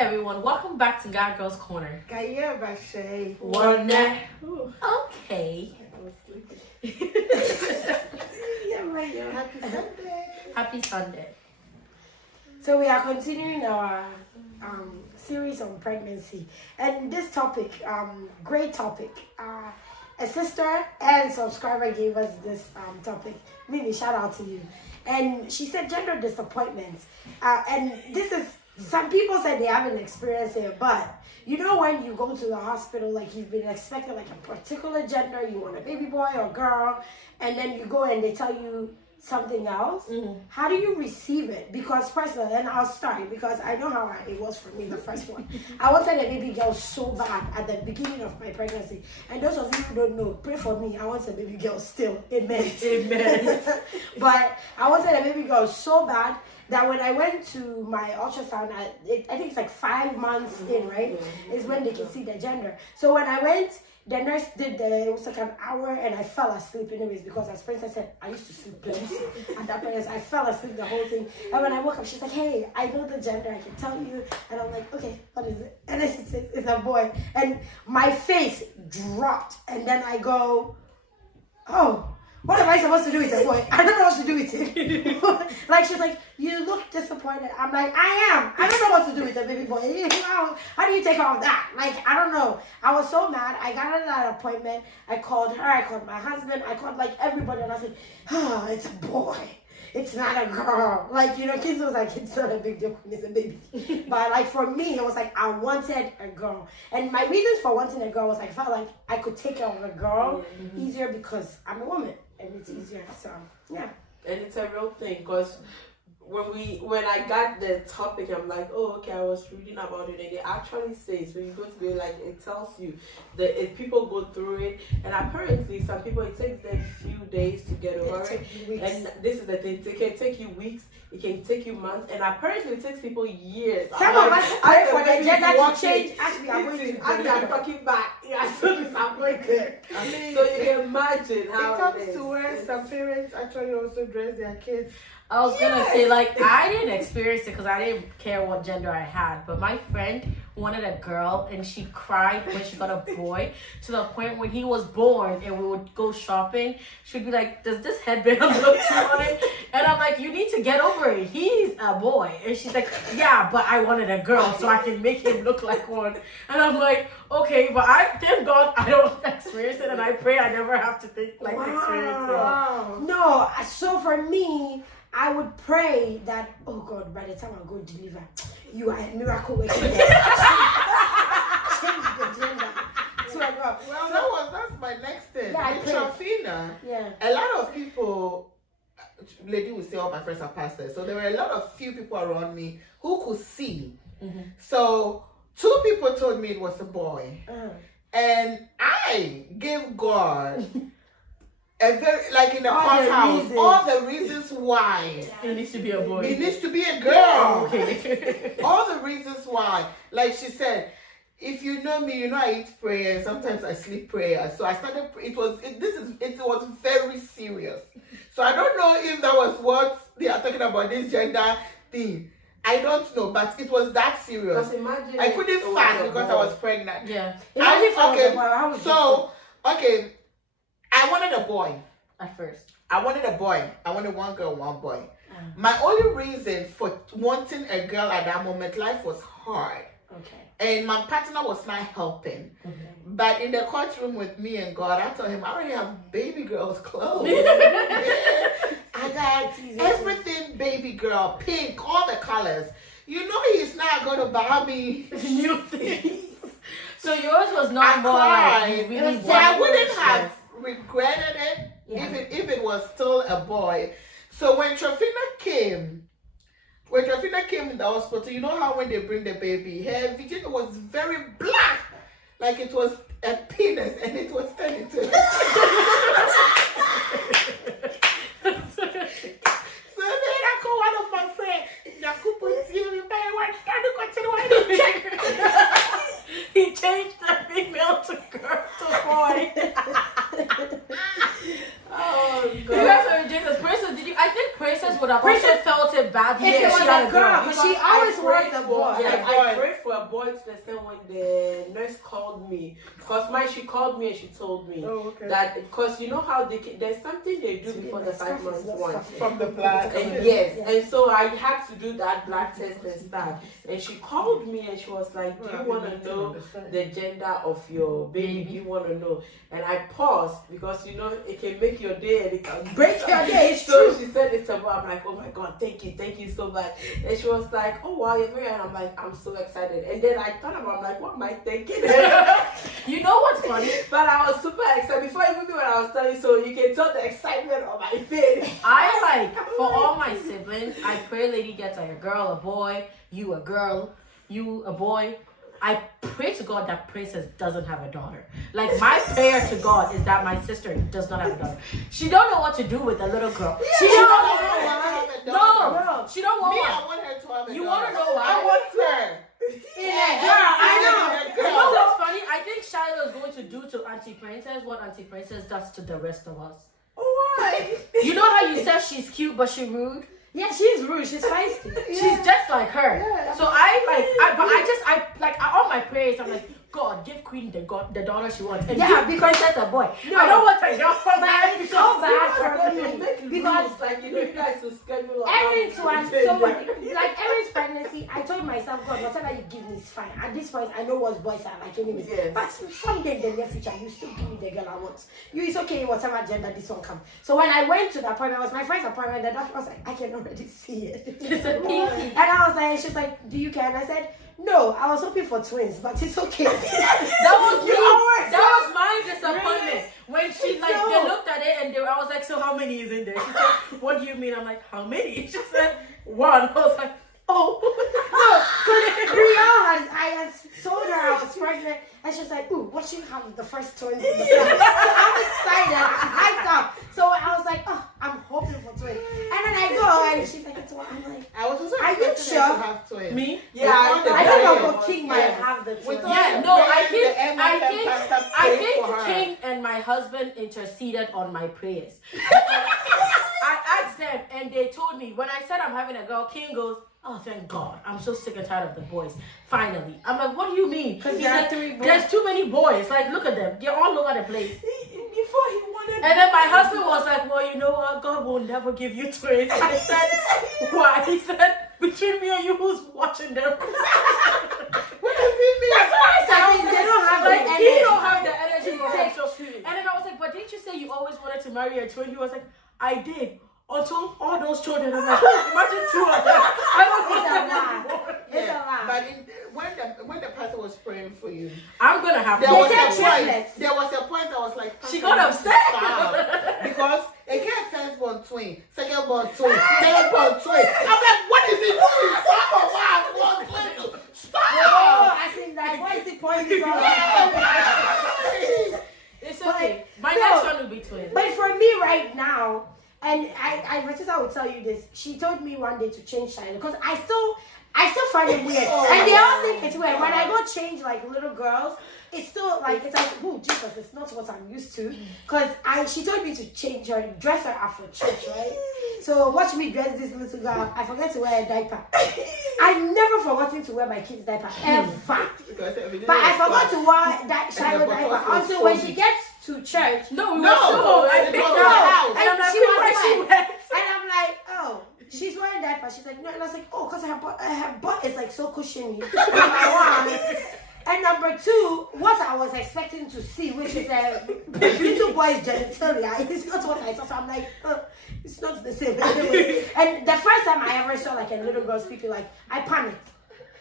everyone, welcome back to God Girls Corner. Kaya Bashay. One night. Okay. Happy Sunday. Happy Sunday. So we are continuing our series on pregnancy, and this topic, great topic. A sister and subscriber gave us this topic. Mimi, shout out to you. And she said gender disappointments. And this is, some people said they haven't experienced it, but you know when you go to the hospital, like you've been expecting like a particular gender, you want a baby boy or girl, and then you go and they tell you something else. How do you receive it? Because personally, and I'll start because I know how it was for me, the first one. I wanted a baby girl so bad at the beginning of my pregnancy. And those of you who don't know, pray for me. I want a baby girl still. Amen. Amen. But I wanted a baby girl so bad that when I went to my ultrasound, I think it's like 5 months in, right? Is when they can see the gender. So when I went, the nurse did it was like an hour and I fell asleep anyways because as Princess said, I used to sleep plenty at that point. I fell asleep the whole thing. And when I woke up, she's like, hey, I know the gender, I can tell you. And I'm like, okay, what is it? And then she said, it's a boy. And my face dropped. And then I go, oh, what am I supposed to do with a boy? I don't know what to do with it. Like, she's like, you look disappointed. I'm like, I am. I don't know what to do with a baby boy. How do you take care of that? Like, I don't know. I was so mad. I got out of that appointment. I called her. I called my husband. I called, like, everybody. And I said, oh, it's a boy. It's not a girl. Like, you know, kids was like, it's not a big deal when it's a baby. But, like, for me, it was like, I wanted a girl. And my reasons for wanting a girl was I felt like I could take care of a girl easier because I'm a woman. And it's easier, so yeah. And it's a real thing because when I got the topic, I'm like, oh, okay, I was reading about it, and it actually says when you go to it, like it tells you that if people go through it, and apparently some people it takes them few days to get over it, and this is the thing, it can take you weeks, it can take you months, and apparently it takes people years. Some of us pray for the gender to change as we are going to. As we are talking back, as soon as I'm going there. I mean, so you can imagine how it comes to where some parents actually also dress their kids. I was gonna say, like, I didn't experience it because I didn't care what gender I had, but my friend wanted a girl and she cried when she got a boy to the point when he was born and we would go shopping, she'd be like, does this headband look cute on it? And I'm like, you need to get over it. He's a boy. And she's like, yeah, but I wanted a girl so I can make him look like one. And I'm like, okay, but thank God I don't experience it, and I pray I never have to experience it. Wow. No, so for me, I would pray that, oh God, by the time I go deliver, you are a miracle working God. Change the gender to a girl. Well, that's my next thing. Yeah, In Trafina, a lot of people, lady will say all my friends are pastors, so there were a lot of few people around me who could see. So 2 people told me it was a boy, and I gave God a very, like in the courthouse, all the reasons why it needs to be a boy. It needs to be a girl. Okay. All the reasons why. Like she said, if you know me, you know I eat prayer. Sometimes I sleep prayer. So I started. It was very serious. So I don't know if that was what they are talking about, this gender thing. I don't know, but it was that serious. Imagine I couldn't fast because I was pregnant. Yeah. Okay. I wanted a boy. At first. I wanted a boy. I wanted one girl, one boy. My only reason for wanting a girl at that moment, life was hard. Okay. And my partner was not helping. But in the courtroom with me and God, I told him, I already have baby girl's clothes. I got everything baby girl, pink, all the colors. You know he's not going to buy me new things. So yours was not more like really so I wouldn't have regretted it if it was still a boy. So when Trafina came in the hospital, you know how when they bring the baby, her vagina was very black, like it was a penis, and it was turned into a So then I called one of my friends, he changed the female to girl to boy. Oh God! You guys are ridiculous. Princess, I think Princess would have also felt it badly if it was she had a girl, but she always prayed was a boy. I prayed for a boy to the extent when the nurse called me, because she called me and she told me that, because you know how there's something they do before the 5 months one from the blood. and yes, and so I had to do that blood test and stuff, and she called me and she was like, do you want to know the gender of your baby? Do you want to know? And I paused because you know it can make your day and it can break your day. So she said it's about. I'm like, oh my god, thank you so much. And she was like, oh wow, you're very. And I'm like, I'm so excited. And then I thought about, I'm like, what am I thinking? You know what's funny? But I was super excited before even when I was telling, so you can tell the excitement on my face. I like, for all my siblings, I pray lady gets like a girl, a boy, you a girl, you a boy. I pray to God that Princess doesn't have a daughter. Like, my prayer to God is that my sister does not have a daughter. She don't know what to do with a little girl. She don't know what. No, she don't want Me, one. I want her to have a You daughter. want to know why? I want her. I You know what's funny? I think Shiloh is going to do to Auntie Princess what Auntie Princess does to the rest of us. Why? You know how you said she's cute but she rude? Yeah, she's rude. She's feisty. She's just like her. Yeah. So all my prayers, I'm like, God, give Queen the daughter she wants. And Yeah, give because Princess a boy. No. I don't want a girl from But that. it's so bad for me because like you know, you guys will schedule. Erin's one, so like Erin's pregnancy, I told myself, God, whatever you give me is fine. At this point, I know what boys are like anyways. Yes. But someday in the near future, you still give me the girl I want. It's okay, whatever gender this one come. So when I went to the appointment, it was my friend's appointment. The doctor was like, I can already see it. It's a pinky. And I was like, she's like, do you care? And I said, no, I was hoping for twins, but it's okay. That was me. That was my disappointment. When she they looked at it and I was like, so how many is in there? She said, what do you mean? I'm like, how many? She said, one. I was like, oh. No, because I had told her I was pregnant, and she was like, ooh, watching how the first twins in the family. So I'm excited. I'm hyped up. So I was like, oh, I'm hoping for twins. And then I go, and she's like, it's one. I'm like, I was also are you expecting her sure? to have twins. Me? Yeah, I think yeah. Uncle King might have the twins. Yeah, no, I think King and my husband interceded on my prayers. I asked them and they told me, when I said I'm having a girl, King goes, oh, thank God. I'm so sick and tired of the boys. Finally. I'm like, what do you mean? Because He there are said, 3 boys. there's too many boys. Like, look at them. They're all over the place. Before he wanted. And then my husband was like, well, you know what? God will never give you twins. I said, why? He said, between me and you, who's watching them? What does it mean? That's what I said. I was They don't have like, the he energy. don't have the energy for Take it. And then I was like, but didn't you say you always wanted to marry a twin? He was like, I did. Until all those children, I'm like, imagine 2 of them. I don't It's a want lie. them. It's a lie. But when the pastor was praying for you, I'm gonna have there They was said a point. triplets. There was a point I was like, She Pastor, got you upset. stop. Because it can't first-born twin, second-born twin, third-born twin. I'm like, what is it doing? Stop a while, one twin. Stop. Oh, I think like, what is the point? It's all It's okay. My no. next one will be twins. But for me right now, and Rachel will tell you this, she told me one day to change Shiloh because I still find it weird. And they all think it's weird. When I go change like little girls, it's still like, it's like, oh Jesus, it's not what I'm used to. Because she told me to change her, dress her up for church, right? So watch me dress this little girl. I forget to wear a diaper. I've never forgotten to wear my kid's diaper, ever. But I forgot to wear that Shiloh diaper until when she gets to church. No, we No, were still. I it picked was her the up. house. And I'm like, she was why she wet. wet? And I'm like, oh, she's wearing diaper. She's like, no. And I was like, oh, because her butt is like so cushiony. And number 2, what I was expecting to see, which is a little boy's genitalia, is not what I saw. So I'm like, it's not the same. Anyway. And the first time I ever saw like a little girl speaking, like, I panicked.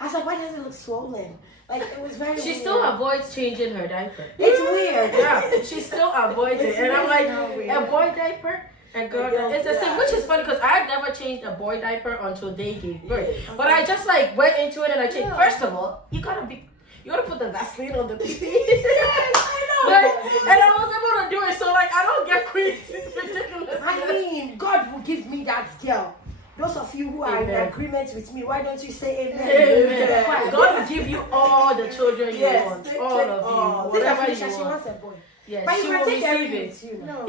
I was like, why does it look swollen? Like, it was very She weird. still avoids changing her diaper. It's weird. Yeah, she still avoids it. And I'm like, weird. a boy diaper? A girl diaper? It's the same, which is funny because I had never changed a boy diaper until they gave birth. But I just like went into it and I changed. Yeah. First of all, you gotta put the Vaseline on the baby. Like, and I was able to do it, so like I don't get crazy. It's ridiculous. I mean, God will give me that girl. Those of you who are in agreement with me, why don't you say amen? Amen. God will give you all the children you want. Yes, All of you. This Whatever is you she want. wants a boy. Yes, But she you can will take receive everything it. too. No.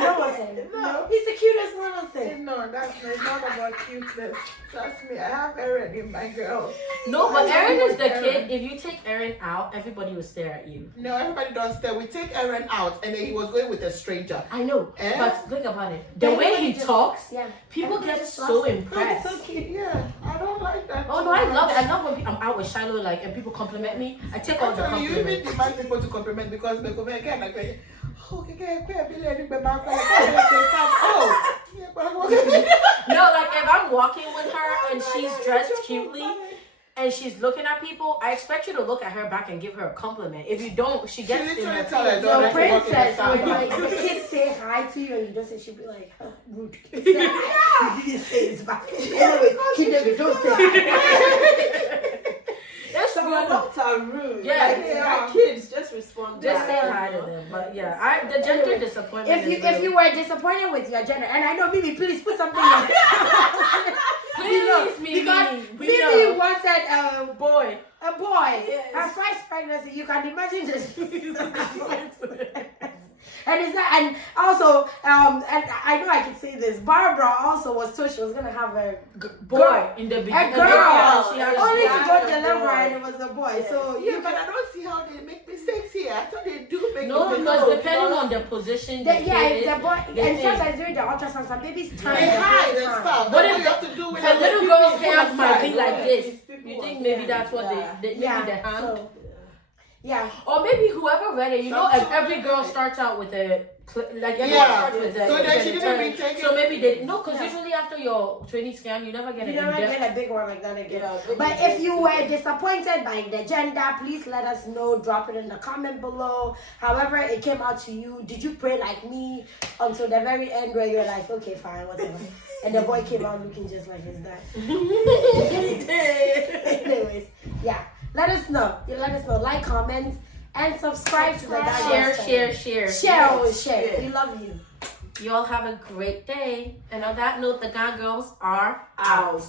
No one said No. He's the cutest little thing. No, it's not about cuteness. Trust me, I have Erin in my girl. No, but I Erin love is the Erin. kid. If you take Erin out, everybody will stare at you. No, everybody does stare. We take Erin out, and then he was going with a stranger. I know, Eh? but think about it. The Then way everybody he just- talks, Yeah. people Everybody get just so loves him. Oh, impressed. it's so cute. Yeah, I don't like that. Oh too no, I much. love it. I love when I'm out with Shiloh, like, and people compliment me. I take all the Actually, you compliments. even demand people to compliment because they go back and like, oh, okay, No, like if I'm walking with her and she's dressed cutely and she's looking at people, I expect you to look at her back and give her a compliment. If you don't, she gets in literally her tell her face. daughter So to walk in the princess, when sandbar. like the kids say hi to you and you don't say, she'll be like, huh, rude. You didn't say it's back. Anyway, she never don't say hi. That's Some rude. adults are rude. Yeah, like, yeah. our kids just respond. Just back. say hi to them. But yeah, the gender Anyway, disappointment If you is if real. you were disappointed with your gender, and I know Mimi, please put something in. Please, Mimi, because we Mimi know. wanted boy. a boy. Yes. Her first pregnancy, you can imagine this. And it's that, and also, and I know I can say this. Barbara also was told she was gonna have a Boy in the beginning. a girl, Yeah, she has only to that. go a deliver, boy. and it was a boy. Yes. So Yeah, you but I don't see how they make mistakes here. I thought they do make No, mistakes. because No, depending because- on the position, the, the yeah, kid if is, the boy, they and think- sometimes during the ultrasound, some babies turn They their hide and hands. stuff. But What if do you have to do with the that? little The girl's people hands might be outside. like Yeah, this. it's people You think on maybe hand. that's what Yeah. maybe the hand? So, yeah. Or maybe whoever read it, you know, Some if every children- girl starts out with a, like everyone Yeah. starts with a. So then she with a didn't turn. retake it? So maybe they, no, because Yeah. usually after your training scan, you never get You an never in-depth. get a big one like that again. Yeah, But if you were disappointed by the gender, please let us know. Drop it in the comment below. However it came out to you, did you pray like me until the very end where you're like, okay, fine, whatever. And the boy came out looking just like his dad. Anyways, yeah. Let us know. Let us know. Like, comment, and subscribe to the guys. Share. Share. We love you. You all have a great day. And on that note, the God Girls are out.